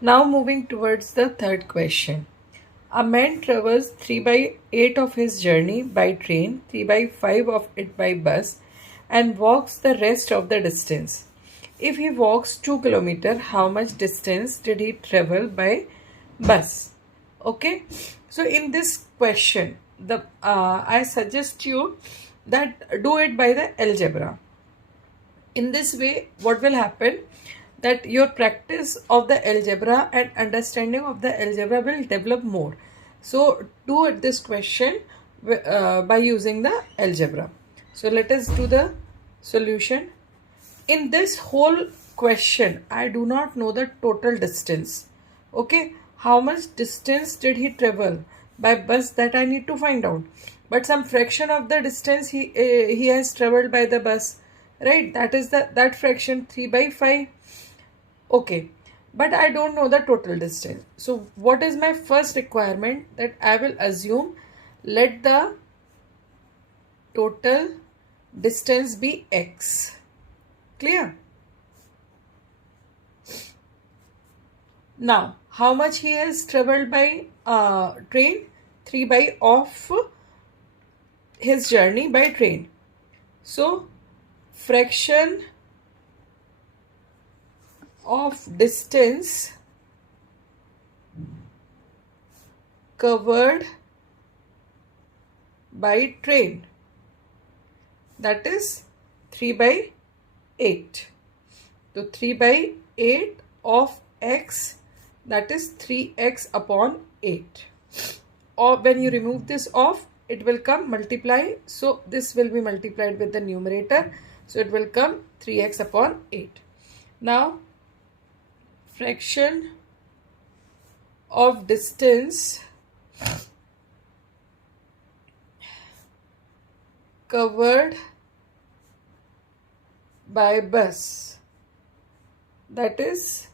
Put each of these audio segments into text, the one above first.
Now moving towards the third question. A man travels 3 by 8 of his journey by train, 3 by 5 of it by bus, and walks the rest of the distance. If he walks 2 kilometers, how much distance did he travel by bus? Okay, so in this question, I suggest you that do it by the algebra. In this way, what will happen, that your practice of the algebra and understanding of the algebra will develop more. So do this question by using the algebra. So let us do the solution. In this whole question, I do not know the total distance. Okay, how much distance did he travel by bus, that I need to find out. But some fraction of the distance he has traveled by the bus, right? That is that fraction 3 by 5. Okay, but I don't know the total distance. So what is my first requirement? That I will assume, let the total distance be x. Clear? Now, how much he has traveled by train? 3 by of his journey by train. So, fraction of distance covered by train, that is 3 by 8. So 3 by 8 of x, that is 3x upon 8. Or when you remove this off, it will come multiply. So this will be multiplied with the numerator. So it will come 3x upon 8. Now fraction of distance covered by bus, that is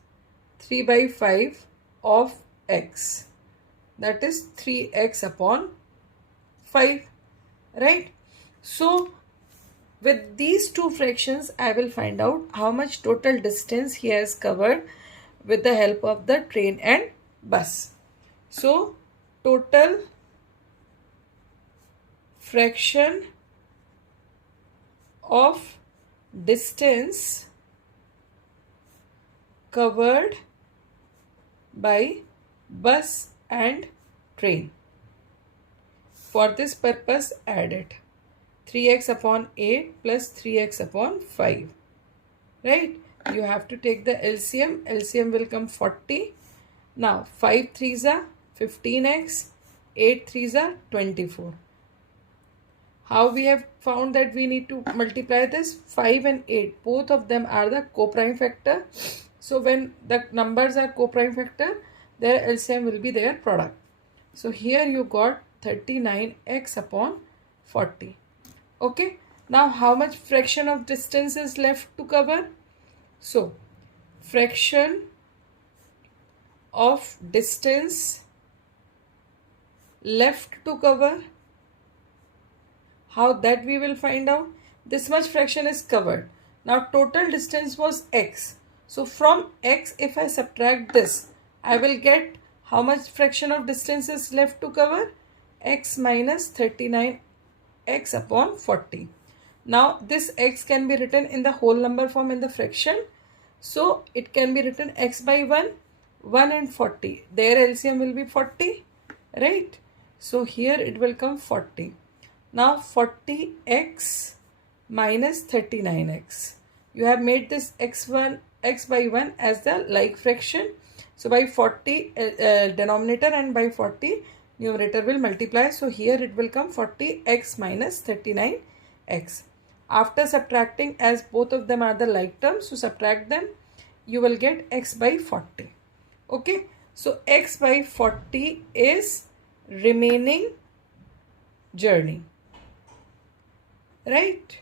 3 by 5 of x, that is 3x upon 5, right? So with these two fractions, I will find out how much total distance he has covered with the help of the train and bus. So total fraction of distance covered by bus and train. For this purpose, add it. 3x upon 8 plus 3x upon 5. Right? You have to take the LCM. LCM will come 40. Now 5 3s are 15x, 8 3s are 24. How we have found that we need to multiply this? 5 and 8, both of them are the co-prime factor. So when the numbers are co-prime factor, their LCM will be their product. So here you got 39x upon 40. Okay. Now how much fraction of distance is left to cover? So fraction of distance left to cover, how that we will find out? This much fraction is covered. Now total distance was x. So from x, if I subtract this, I will get how much fraction of distance is left to cover? X minus 39x upon 40. Now this x can be written in the whole number form in the fraction. So it can be written x by 1, 1 and 40. Their LCM will be 40, right? So here it will come 40. Now 40x minus 39x. You have made this x by 1 as the like fraction. So by 40 denominator and by 40 numerator will multiply. So here it will come 40x minus 39x. After subtracting, as both of them are the like terms, so subtract them, you will get x by 40. Okay. So x by 40 is remaining journey. Right?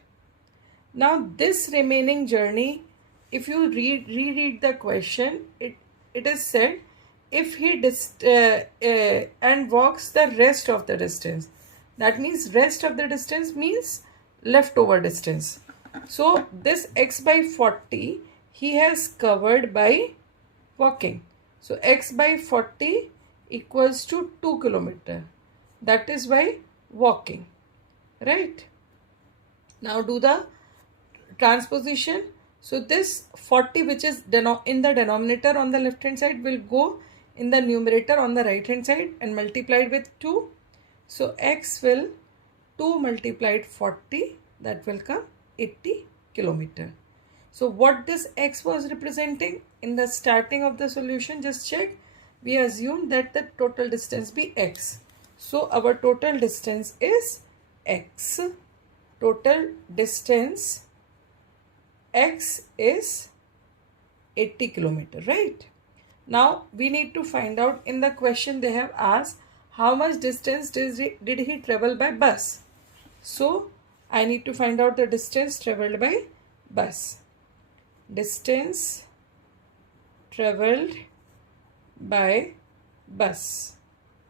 Now this remaining journey, if you reread the question, it is said, if he and walks the rest of the distance. That means rest of the distance means leftover distance. So this x by 40 he has covered by walking. So x by 40 equals to 2 kilometer. That is by walking, right? Now do the transposition. So this 40 which is in the denominator on the left hand side will go in the numerator on the right hand side and multiplied with 2. So x will 2 multiplied 40, that will come 80 kilometer. So what this x was representing in the starting of the solution, just check. We assume that the total distance be x. So our total distance is x. Total distance x is 80 kilometer, right? Now we need to find out, in the question they have asked how much distance did he travel by bus. So I need to find out the distance traveled by bus. Distance traveled by bus,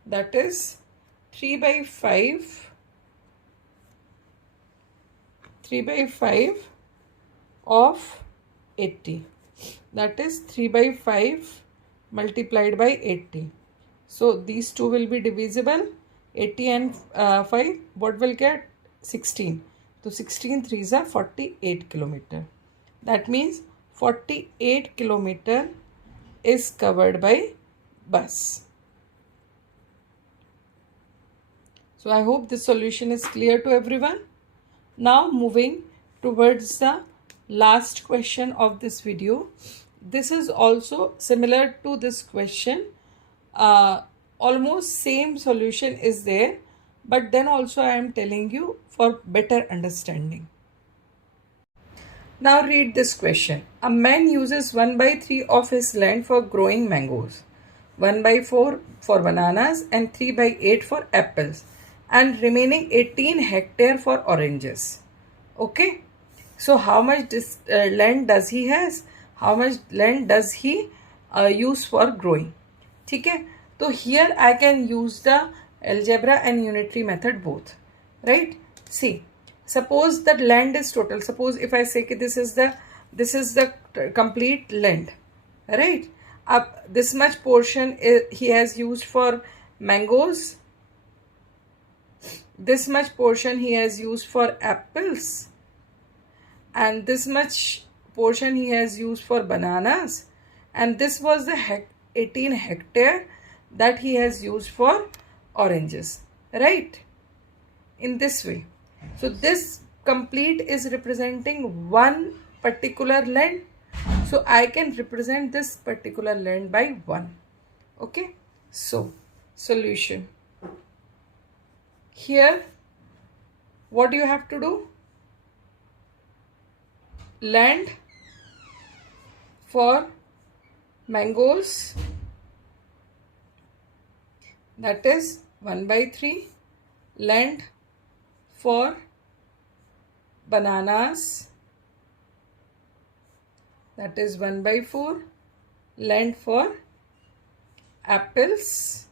that is 3 by 5 of 80, that is 3 by 5 multiplied by 80. So these two will be divisible. 80 and 5, what will get? 16. So 16 3s are 48 kilometer. That means 48 kilometer is covered by bus. So I hope this solution is clear to everyone. Now moving towards the last question of this video. This is also similar to this question. Almost same solution is there, but then also I am telling you for better understanding. Now read this question. A man uses 1 by 3 of his land for growing mangoes, 1 by 4 for bananas and 3 by 8 for apples, and remaining 18 hectare for oranges. Okay. So how much land does he has? How much land does he use for growing? Okay. So here I can use the algebra and unitary method both. Right. See. Suppose that land is total. Suppose if I say this is the complete land. Right. This much portion he has used for mangoes. This much portion he has used for apples, and this much portion he has used for bananas, and this was the 18 hectare that he has used for oranges, right? In this way. So this complete is representing one particular land. So I can represent this particular land by 1. Okay. So solution. Here, what do you have to do? Land for mangoes, that is 1 by 3. Land for bananas, that is 1 by 4. Land for apples,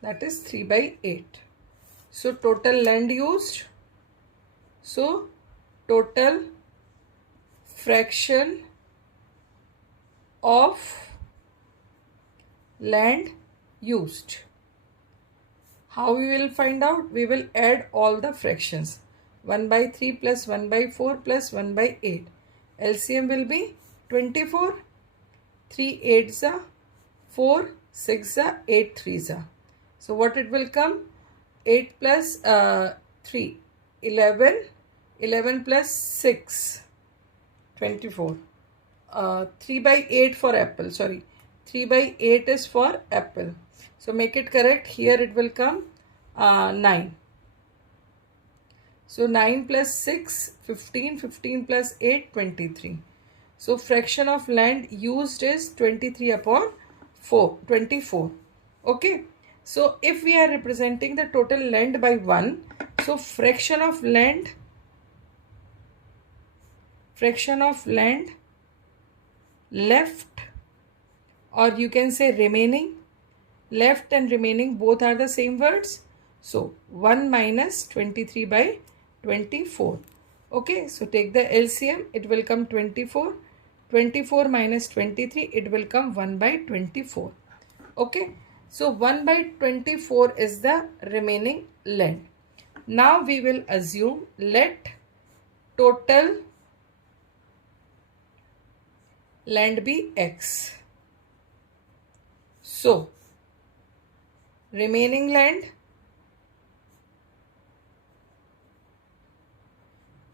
that is 3 by 8. So total land used. So total fraction of land used. How we will find out? We will add all the fractions. 1 by 3 plus 1 by 4 plus 1 by 8. LCM will be 24. 3 8s are 4, 6 are 8 3s are. So what it will come? 8 plus 3, 11. 11 plus 6, 24. 3 by 8 for apple. Sorry, 3 by 8 is for apple. So make it correct. Here it will come 9. So 9 plus 6, 15. 15 plus 8, 23. So fraction of land used is 23 upon 24. Okay. So if we are representing the total land by 1, so fraction of land left, or you can say remaining. Left and remaining both are the same words. So 1 minus 23 by 24. Okay, so take the LCM. It will come 24. 24 minus 23, it will come 1 by 24. Okay, so 1 by 24 is the remaining length. Now we will assume let total length be x. So remaining length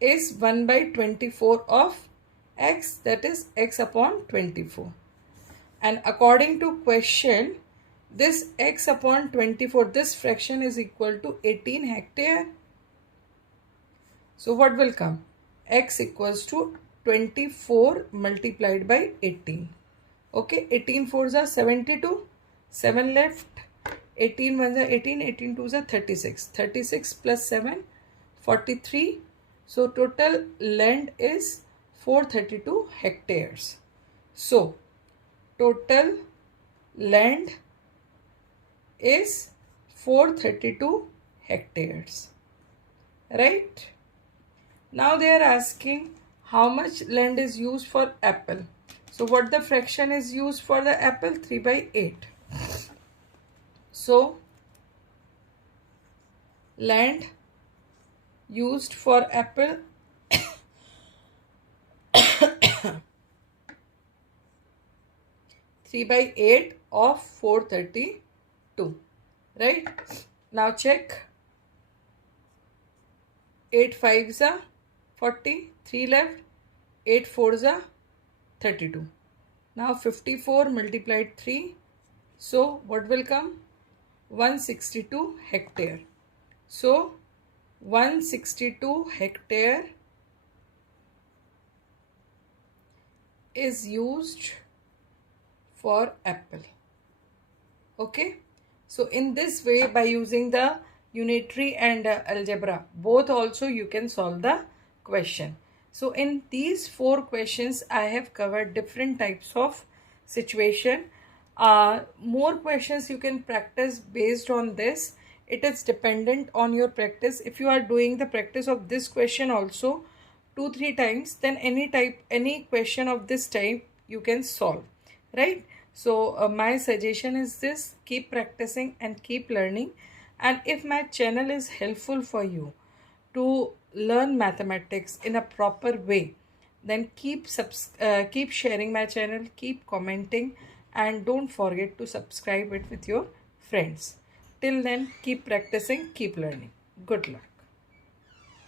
is 1 by 24 of x, that is x upon 24. And according to question, this x upon 24, this fraction is equal to 18 hectare. So what will come? X equals to 24 multiplied by 18. Okay, 18 4s are 72, 7 left, 18 1s are 18, 18 2s are 36, 36 plus 7, 43. So total land is 432 hectares. So total land is 432 hectares, right? Now they are asking how much land is used for apple. So what the fraction is used for the apple? 3 by 8. So land used for apple 3 by 8 of 432, right? Now check. 8 5s are 40, 3 left, 8 4s are 32. Now 54 multiplied 3. So what will come? 162 hectare. So 162 hectare is used for apple. Okay. So in this way, by using the unitary and algebra, both also you can solve the question. So in these 4 questions, I have covered different types of situation. More questions you can practice based on this. It is dependent on your practice. If you are doing the practice of this question also 2-3 times, then any question of this type you can solve, right? So my suggestion is this: keep practicing and keep learning. And if my channel is helpful for you to learn mathematics in a proper way, then keep sharing my channel, keep commenting, and don't forget to subscribe it with your friends. Till then, keep practicing, keep learning. Good luck.